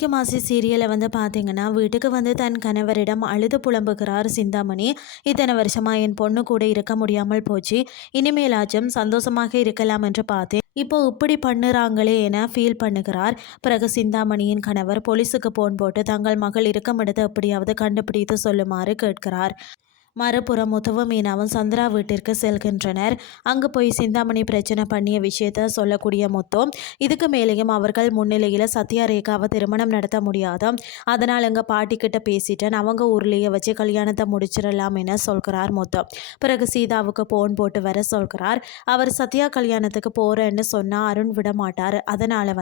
மாசிக்கு மாசி சீரியலை பார்த்தீங்கன்னா வீட்டுக்கு தன் கணவரிடம் அழுது புலம்புகிறார் சிந்தாமணி. இத்தனை வருஷமா என் பொண்ணு கூட இருக்க முடியாமல் போச்சு, இனிமேலாச்சும் சந்தோஷமாக இருக்கலாம் என்று பார்த்தேன், இப்போ இப்படி பண்ணுறாங்களே என ஃபீல் பண்ணுகிறார். பிறகு சிந்தாமணியின் கணவர் போலீஸுக்கு போன் போட்டு தங்கள் மகள் இருக்கும் இடத்தை எப்படியாவது கண்டுபிடித்து சொல்லுமாறு கேட்கிறார். மறுபுறம் முத்துவும் மீனாவும் சந்திரா வீட்டிற்கு செல்கின்றனர். அங்கு போய் சிந்தாமணி பிரச்சனை பண்ணிய விஷயத்த சொல்லக்கூடிய முத்து, இதுக்கு மேலேயும் அவர்கள் முன்னிலையில் சத்யா ரேகாவை திருமணம் நடத்த முடியாது, அதனால் எங்கள் பாட்டிக்கிட்ட பேசிட்டேன், அவங்க ஊர்லேயே வச்சு கல்யாணத்தை முடிச்சிடலாம் என சொல்கிறார் முத்து. பிறகு சீதாவுக்கு போன் போட்டு வர சொல்கிறார். அவர் சத்யா கல்யாணத்துக்கு போகிறேன்னு சொன்னால் அருண் விட மாட்டார், அதனால்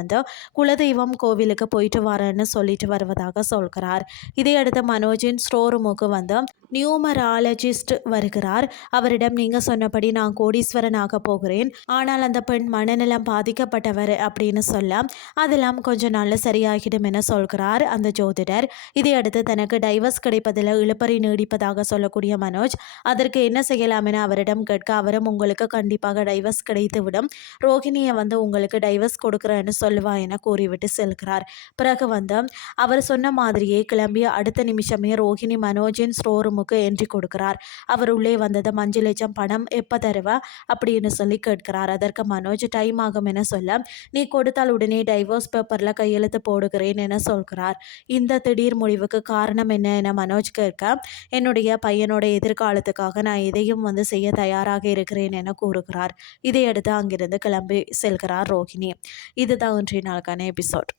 குலதெய்வம் கோவிலுக்கு போயிட்டு வரேன்னு சொல்லிட்டு வருவதாக சொல்கிறார். இதையடுத்து மனோஜின் ஸ்டோர் ரூமுக்கு நியூமராலஜிஸ்ட் வருகிறார். அவரிடம் நீங்கள் சொன்னபடி நான் கோடீஸ்வரன் ஆக போகிறேன், ஆனால் அந்த பெண் மனநலம் பாதிக்கப்பட்டவர் அப்படின்னு சொல்ல அதெல்லாம் கொஞ்சம் நாள் சரியாகிடும் என சொல்கிறார் அந்த ஜோதிடர். இதையடுத்து தனக்கு டைவர்ஸ் கிடைப்பதில் இழுப்பறி நீடிப்பதாக சொல்லக்கூடிய மனோஜ் அதற்கு என்ன செய்யலாம் என அவரிடம் கேட்க, அவரும் உங்களுக்கு கண்டிப்பாக டைவர்ஸ் கிடைத்துவிடும், ரோஹிணியை உங்களுக்கு டைவர்ஸ் கொடுக்குறேன்னு சொல்லுவா என கூறிவிட்டு செல்கிறார். பிறகு அவர் சொன்ன மாதிரியே கிளம்பிய அடுத்த நிமிஷமே ரோஹிணி மனோஜின் ஸ்டோர் ரூமுக்கு என்ட்ரி கொடுக்கிறார். அவர் உள்ளே வந்தது 5 லட்சம் பணம் எப்போ தருவா அப்படின்னு சொல்லி கேட்கிறார். அதற்கு மனோஜ் டைம் ஆகும் என சொல்ல, நீ கொடுத்தால் உடனே டைவோர்ஸ் பேப்பரில் கையெழுத்து போடுகிறேன் என சொல்கிறார். இந்த திடீர் முடிவுக்கு காரணம் என்ன என மனோஜ் கேட்க, என்னுடைய பையனோட எதிர்காலத்துக்காக நான் எதையும் செய்ய தயாராக இருக்கிறேன் என கூறுகிறார். இதையடுத்து அங்கிருந்து கிளம்பி செல்கிறார் ரோஹிணி. இதுதான் இன்றைய நாளுக்கான எபிசோட்.